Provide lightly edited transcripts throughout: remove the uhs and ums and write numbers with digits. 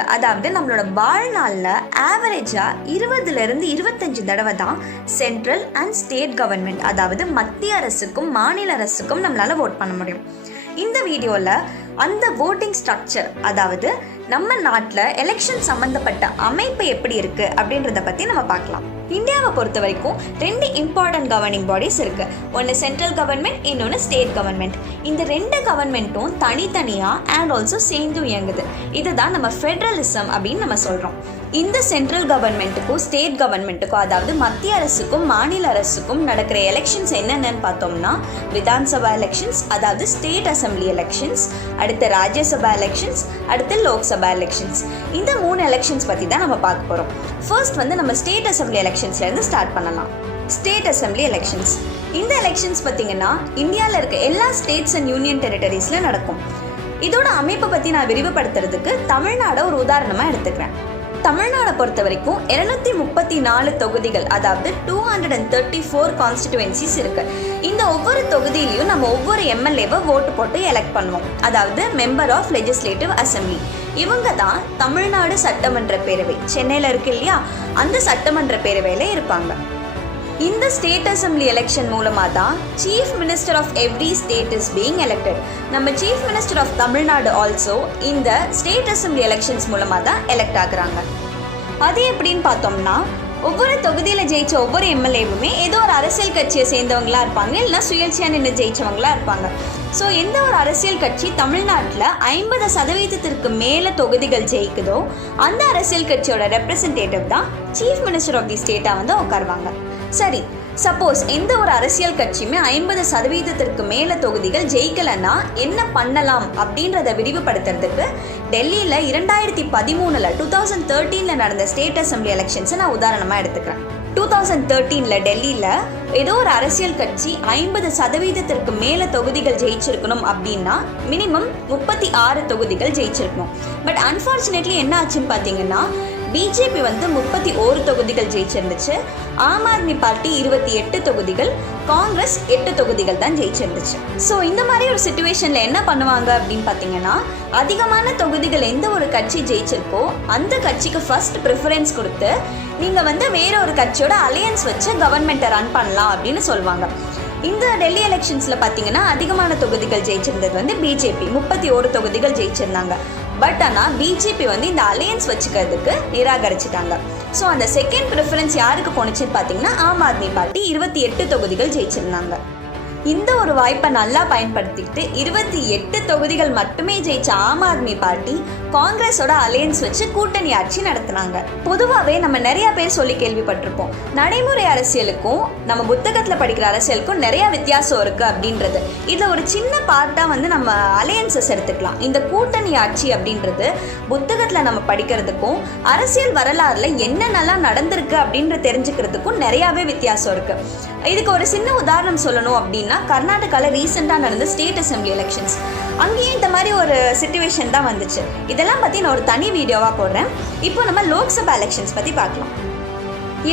லைஃப்பில், அதாவது நம்மளோட வாழ்நாளில் ஆவரேஜாக 20லேருந்து 25 தடவை தான் சென்ட்ரல் அண்ட் ஸ்டேட் கவர்மெண்ட், அதாவது மத்திய அரசுக்கும் மாநில அரசுக்கும் நம்மளால் ஓட் பண்ண முடியும். இந்த வீடியோவில் அந்த ஓட்டிங் ஸ்ட்ரக்சர், அதாவது நம்ம நாட்டில் எலெக்ஷன் சம்மந்தப்பட்ட அமைப்பு எப்படி இருக்குது அப்படின்றத பற்றி நம்ம பார்க்கலாம். இந்தியாவை பொறுத்த வரைக்கும் 2 இம்பார்ட்டன்ட் கவர்னிங் பாடிஸ் இருக்குது. ஒன்று சென்ட்ரல் கவர்மெண்ட், இன்னொன்று ஸ்டேட் கவர்மெண்ட். இந்த 2 கவர்மெண்ட்டும் தனித்தனியாக அண்ட் ஆல்சோ சேர்ந்து இயங்குது. இதுதான் நம்ம ஃபெடரலிசம் அப்படின்னு நம்ம சொல்கிறோம். இந்த சென்ட்ரல் கவர்மெண்ட்டுக்கும் ஸ்டேட் கவர்மெண்ட்டுக்கும், அதாவது மத்திய அரசுக்கும் மாநில அரசுக்கும் நடக்கிற எலெக்ஷன்ஸ் என்னென்னு பார்த்தோம்னா, விதான்சபா எலெக்ஷன்ஸ், அதாவது ஸ்டேட் அசம்பிளி எலெக்ஷன்ஸ், அடுத்து ராஜ்யசபா எலெக்ஷன்ஸ், அடுத்து லோக்சபா எலெக்ஷன்ஸ். இந்த 3 எலெக்ஷன்ஸ் பற்றி தான் நம்ம பார்க்க போகிறோம். ஃபர்ஸ்ட் நம்ம ஸ்டேட் அசம்பிளி எலெக்ஷன்ஸ்லேருந்து ஸ்டார்ட் பண்ணலாம். State assembly elections. இந்த எலெக்ஷன்ஸ் பார்த்தீங்கன்னா இந்தியாவில் இருக்க எல்லா ஸ்டேட்ஸ் அண்ட் யூனியன் டெரிட்டரிஸில் நடக்கும். இதோட அமைப்பை பற்றி நான் விரிவுபடுத்துறதுக்கு தமிழ்நாடை ஒரு உதாரணமாக எடுத்துக்கிறேன். தமிழ்நாடை பொறுத்த வரைக்கும் 234 தொகுதிகள், அதாவது 234 கான்ஸ்டிடுவன்சிஸ் இருக்கு. இந்த ஒவ்வொரு தொகுதியிலையும் நம்ம ஒவ்வொரு எம்எல்ஏவை ஓட்டு போட்டு எலெக்ட் பண்ணுவோம், அதாவது மெம்பர் ஆஃப் லெஜிஸ்லேட்டிவ் அசம்பிளி. இவங்க தான் தமிழ்நாடு சட்டமன்ற பேரவை, சென்னையில் இருக்கு இல்லையா, அந்த சட்டமன்ற பேரவையில் இருப்பாங்க. இந்த ஸ்டேட் அசம்பிளி எலெக்ஷன் மூலமாக தான் chief minister of every state is being elected. நம்ம chief minister of Tamil Nadu also இந்த ஸ்டேட் அசம்பிளி எலெக்ஷன்ஸ் மூலமாக தான் எலெக்ட் ஆகுறாங்க. அது எப்படின்னு பார்த்தோம்னா, ஒவ்வொரு தொகுதியில் ஜெயிச்ச ஒவ்வொரு எம்எல்ஏவுமே ஏதோ ஒரு அரசியல் கட்சியை சேர்ந்தவங்களா இருப்பாங்க, இல்லைனா சுயேட்சையாக நின்று ஜெயிச்சவங்களா இருப்பாங்க. ஸோ எந்த ஒரு அரசியல் கட்சி தமிழ்நாட்டில் 50% மேலே தொகுதிகள் ஜெயிக்குதோ அந்த அரசியல் கட்சியோட ரெப்ரசன்டேட்டிவ் தான் சீஃப் மினிஸ்டர் ஆஃப் தி ஸ்டேட்டாக உட்காருவாங்க. சரி, சப்போஸ் எந்த ஒரு அரசியல் கட்சியுமே 50% மேலே தொகுதிகள் ஜெயிக்கலைன்னா என்ன பண்ணலாம் அப்படின்றத விரிவுபடுத்துறதுக்கு டெல்லியில் 2013 நடந்த ஸ்டேட் அசம்பிளி எலெக்ஷன்ஸை நான் உதாரணமாக எடுத்துக்கிறேன். 2013 டெல்லியில் ஏதோ ஒரு அரசியல் கட்சி 50% மேலே தொகுதிகள் ஜெயிச்சிருக்கணும் அப்படின்னா மினிமம் 36 தொகுதிகள் ஜெயிச்சிருக்கணும். பட் அன்ஃபார்ச்சுனேட்லி என்ன ஆச்சுன்னு பார்த்தீங்கன்னா, பிஜேபி 31 தொகுதிகள் ஜெயிச்சிருந்துச்சு, ஆம் ஆத்மி பார்ட்டி 28 தொகுதிகள், காங்கிரஸ் 8 தொகுதிகள் தான் ஜெயிச்சிருந்துச்சு. ஸோ இந்த மாதிரி ஒரு சிச்சுவேஷனில் என்ன பண்ணுவாங்க அப்படின்னு பார்த்தீங்கன்னா, அதிகமான தொகுதிகள் எந்த ஒரு கட்சி ஜெயிச்சிருக்கோ அந்த கட்சிக்கு ஃபர்ஸ்ட் ப்ரிஃபரன்ஸ் கொடுத்து நீங்கள் வேற ஒரு கட்சியோட அலையன்ஸ் வச்சு கவர்மெண்ட்டை ரன் பண்ணலாம் அப்படின்னு சொல்லுவாங்க. இந்த டெல்லி எலெக்ஷன்ஸில் பார்த்தீங்கன்னா அதிகமான தொகுதிகள் ஜெயிச்சிருந்தது பிஜேபி, 31 தொகுதிகள் ஜெயிச்சிருந்தாங்க. பட் ஆனால் பிஜேபி இந்த அலையன்ஸ் வச்சுக்கிறதுக்கு நிராகரிச்சிட்டாங்க. ஸோ அந்த செகண்ட் ப்ரிஃபரன்ஸ் யாருக்கு போணுச்சுன்னு பார்த்தீங்கன்னா, ஆம் ஆத்மி பார்ட்டி 28 தொகுதிகள் ஜெயிச்சிருந்தாங்க. இந்த ஒரு வாய்ப்பை நல்லா பயன்படுத்திக்கிட்டு 28 தொகுதிகள் மட்டுமே ஜெயிச்ச ஆம் ஆத்மி பார்ட்டி காங்கிரஸோட அலையன்ஸ் வச்சு கூட்டணி ஆட்சி நடத்தினாங்க. பொதுவாகவே நம்ம நிறைய பேர் சொல்லி கேள்விப்பட்டிருப்போம், நடைமுறை அரசியலுக்கும் நம்ம புத்தகத்தில் படிக்கிற அரசியலுக்கும் நிறைய வித்தியாசம் இருக்குது அப்படின்றது. இதில் ஒரு சின்ன பார்ட்டாக நம்ம அலையன்ஸஸ் எடுத்துக்கலாம். இந்த கூட்டணி ஆட்சி அப்படின்றது புத்தகத்தில் நம்ம படிக்கிறதுக்கும் அரசியல் வரலாறுல என்னென்னலாம் நடந்திருக்கு அப்படின்ற தெரிஞ்சுக்கிறதுக்கும் நிறையாவே வித்தியாசம் இருக்குது. இதுக்கு ஒரு சின்ன உதாரணம் சொல்லணும் அப்படின்னா, கர்நாடகாவில் ரீசெண்டாக நடந்த ஸ்டேட் அசம்பிளி எலெக்ஷன்ஸ், அங்கேயும் இந்த மாதிரி ஒரு சிச்சுவேஷன் தான் வந்துச்சு. இதெல்லாம் பற்றி நான் ஒரு தனி வீடியோவாக போடுறேன். இப்போ நம்ம லோக்சபா எலெக்ஷன்ஸ் பற்றி பார்க்கலாம்.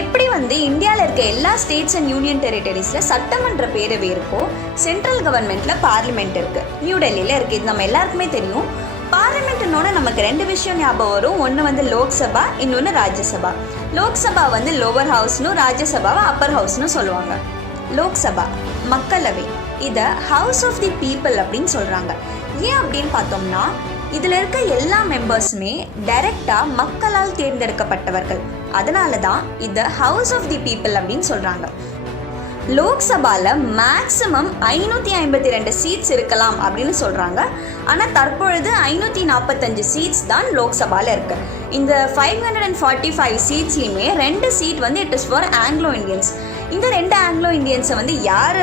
எப்படி இந்தியாவில் இருக்க எல்லா ஸ்டேட்ஸ் அண்ட் யூனியன் டெரிட்டரிஸில் சட்டமன்ற பேரவை இருக்கோ, சென்ட்ரல் கவர்மெண்ட்டில் பார்லிமெண்ட் இருக்குது, நியூ டெல்லியில் இருக்குது. இது நம்ம எல்லாருக்குமே தெரியும். பார்லிமெண்ட்னோட நமக்கு 2 விஷயம் ஞாபகம் வரும். ஒன்று லோக்சபா, இன்னொன்று ராஜ்யசபா. லோக்சபா லோவர் ஹவுஸ்னு, ராஜ்யசபாவை அப்பர் ஹவுஸ்னு சொல்லுவாங்க. லோக்சபா மக்களவை, இதை ஹவுஸ் ஆஃப் தி பீப்புள் அப்படின்னு சொல்கிறாங்க. ஏன் அப்படின்னு பார்த்தோம்னா, இதில் இருக்க எல்லா மெம்பர்ஸுமே டைரெக்டாக மக்களால் தேர்ந்தெடுக்கப்பட்டவர்கள். அதனால தான் இதை ஹவுஸ் ஆஃப் தி பீப்புள் அப்படின்னு சொல்கிறாங்க. லோக்சபாவில் மேக்ஸிமம் 552 சீட்ஸ் இருக்கலாம் அப்படின்னு சொல்கிறாங்க. ஆனால் தற்பொழுது 545 சீட்ஸ் தான் லோக்சபாவில் இருக்குது. இந்த 545 சீட்ஸ்லையுமே 2 seat it is for Anglo Indians. இந்த 2 ஆங்கிலோ இண்டியன்ஸை யார்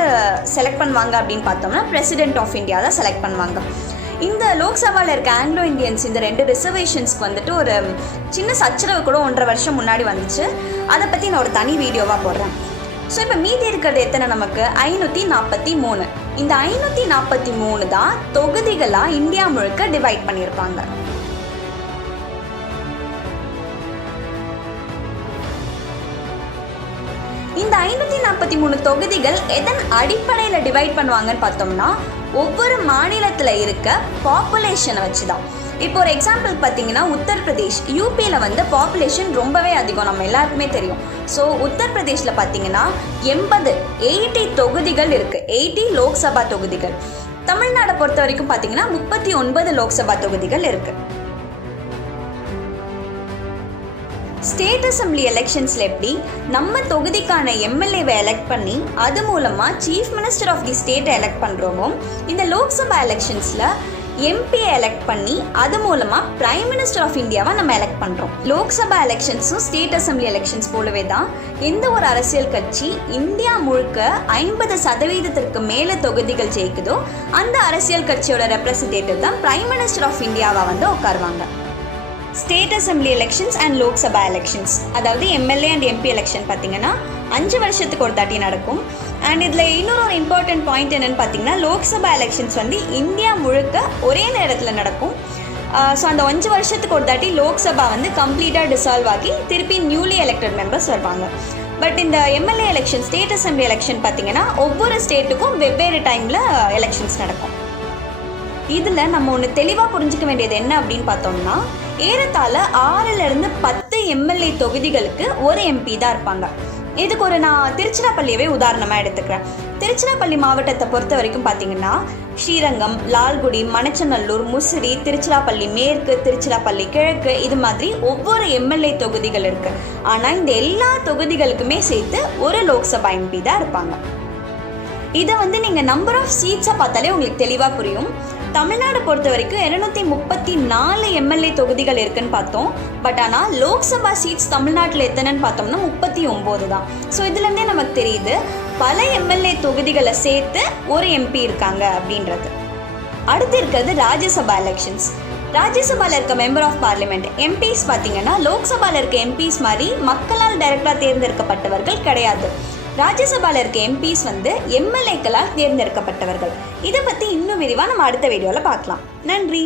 செலக்ட் பண்ணுவாங்க அப்படின்னு பார்த்தோம்னா, பிரசிடென்ட் ஆஃப் இந்தியா தான் செலக்ட் பண்ணுவாங்க. இந்த லோக்சபாவில் இருக்க ஆங்கிலோ இண்டியன்ஸ் இந்த 2 ரிசர்வேஷன்ஸ்க்கு ஒரு சின்ன சச்சரவு கூட 1.5 வருஷம் முன்னாடி வந்துச்சு. அதை பற்றி நான் ஒரு தனி வீடியோவாக போடுறேன். ஸோ இப்போ மீதி இருக்கிறது எத்தனை நமக்கு? 543. இந்த 543 தான் தொகுதிகளாக இந்தியா முழுக்க டிவைட் பண்ணியிருப்பாங்க. இந்த 543 தொகுதிகள் எதன் அடிப்படையில் டிவைட் பண்ணுவாங்கன்னு பார்த்தோம்னா, ஒவ்வொரு மாநிலத்தில் இருக்க பாப்புலேஷனை வச்சு தான். இப்போ ஒரு எக்ஸாம்பிள் பார்த்தீங்கன்னா உத்தரப்பிரதேஷ், யூபியில் வந்து பாப்புலேஷன் ரொம்பவே அதிகம், நம்ம எல்லாருக்குமே தெரியும். ஸோ உத்தரப்பிரதேஷில் பார்த்தீங்கன்னா 80 தொகுதிகள் இருக்குது, 80 லோக்சபா தொகுதிகள். தமிழ்நாடை பொறுத்த வரைக்கும் பார்த்தீங்கன்னா 39 லோக்சபா தொகுதிகள் இருக்குது. ஸ்டேட் அசம்பிளி எலெக்ஷன்ஸில் எப்படி நம்ம தொகுதிக்கான எம்எல்ஏவை எலெக்ட் பண்ணி அது மூலமாக சீஃப் மினிஸ்டர் ஆஃப் தி ஸ்டேட்டை எலெக்ட் பண்ணுறோமோ, இந்த லோக்சபா எலெக்ஷன்ஸில் எம்பியை எலெக்ட் பண்ணி அது மூலமாக பிரைம் மினிஸ்டர் ஆஃப் இந்தியாவை நம்ம எலெக்ட் பண்ணுறோம். லோக்சபா எலெக்ஷன்ஸும் ஸ்டேட் அசம்பிளி எலெக்ஷன்ஸ் போலவே தான் எந்த ஒரு அரசியல் கட்சி இந்தியா முழுக்க 50% மேலே தொகுதிகள் ஜெயிக்குதோ அந்த அரசியல் கட்சியோட ரெப்ரசன்டேட்டிவ் தான் பிரைம் மினிஸ்டர் ஆஃப் இந்தியாவை வந்து உட்காருவாங்க. State assembly elections and Lok Sabha elections, அதாவது எம்எல்ஏ அண்ட் எம்பி எலெக்ஷன் பார்த்தீங்கன்னா 5 வருஷத்துக்கு ஒரு தாட்டி நடக்கும். அண்ட் இதில் இன்னொரு ஒரு இம்பார்ட்டன்ட் பாயிண்ட் என்னென்னு பார்த்தீங்கன்னா, லோக்சபா எலெக்ஷன்ஸ் வந்து இந்தியா முழுக்க ஒரே நேரத்தில் நடக்கும். ஸோ அந்த 5 வருஷத்துக்கு ஒரு தாட்டி லோக்சபா வந்து கம்ப்ளீட்டாக டிசால்வ் ஆகி திருப்பி நியூலி எலெக்டட் மெம்பர்ஸ் வருவாங்க. பட் இந்த MLA election, state assembly election பார்த்தீங்கன்னா ஒவ்வொரு ஸ்டேட்டுக்கும் வெவ்வேறு டைமில் எலெக்ஷன்ஸ் நடக்கும். இதில் நம்ம ஒன்று தெளிவாக புரிஞ்சிக்க வேண்டியது என்ன அப்படின்னு பார்த்தோம்னா, ஏறத்தாழ 6லேருந்து 10 எம்எல்ஏ தொகுதிகளுக்கு ஒரு எம்பி தான் இருப்பாங்க. இதுக்கு ஒரு நான் திருச்சிராப்பள்ளியவே உதாரணமாக எடுத்துக்கிறேன். திருச்சிராப்பள்ளி மாவட்டத்தை பொறுத்த வரைக்கும் பார்த்தீங்கன்னா ஸ்ரீரங்கம், லால்குடி, மணச்சநல்லூர், முசிறி, திருச்சிராப்பள்ளி மேற்கு, திருச்சிராப்பள்ளி கிழக்கு, இது மாதிரி ஒவ்வொரு எம்எல்ஏ தொகுதிகள் இருக்குது. ஆனால் இந்த எல்லா தொகுதிகளுக்குமே சேர்த்து ஒரு லோக்சபா எம்பி தான் இருப்பாங்க. இதை வந்து நீங்கள் நம்பர் ஆஃப் சீட்ஸை பார்த்தாலே உங்களுக்கு தெளிவாக புரியும். தமிழ்நாடு பொறுத்த வரைக்கும் 234 எம்எல்ஏ தொகுதிகள் இருக்குன்னு பார்த்தோம். பட் ஆனால் லோக்சபா சீட்ஸ் தமிழ்நாட்டில் எத்தனைன்னு பார்த்தோம்னா 39 தான். ஸோ இதுலேருந்தே நமக்கு தெரியுது பல எம்எல்ஏ தொகுதிகளை சேர்த்து ஒரு எம்பி இருக்காங்க அப்படின்றது. அடுத்து இருக்கிறது ராஜ்யசபா எலெக்ஷன்ஸ். ராஜ்யசபாவில் இருக்க மெம்பர் ஆஃப் பார்லிமெண்ட் எம்பிஸ் பார்த்தீங்கன்னா லோக்சபாவில் இருக்க எம்பிஸ் மாதிரி மக்களால் டைரக்டாக தேர்ந்தெடுக்கப்பட்டவர்கள் கிடையாது. ராஜ்யசபாவில் இருக்க எம்பிஸ் வந்து எம்எல்ஏக்களால் தேர்ந்தெடுக்கப்பட்டவர்கள். இதை பற்றி இன்னும் விரிவாக நம்ம அடுத்த வீடியோவில் பார்க்கலாம். நன்றி.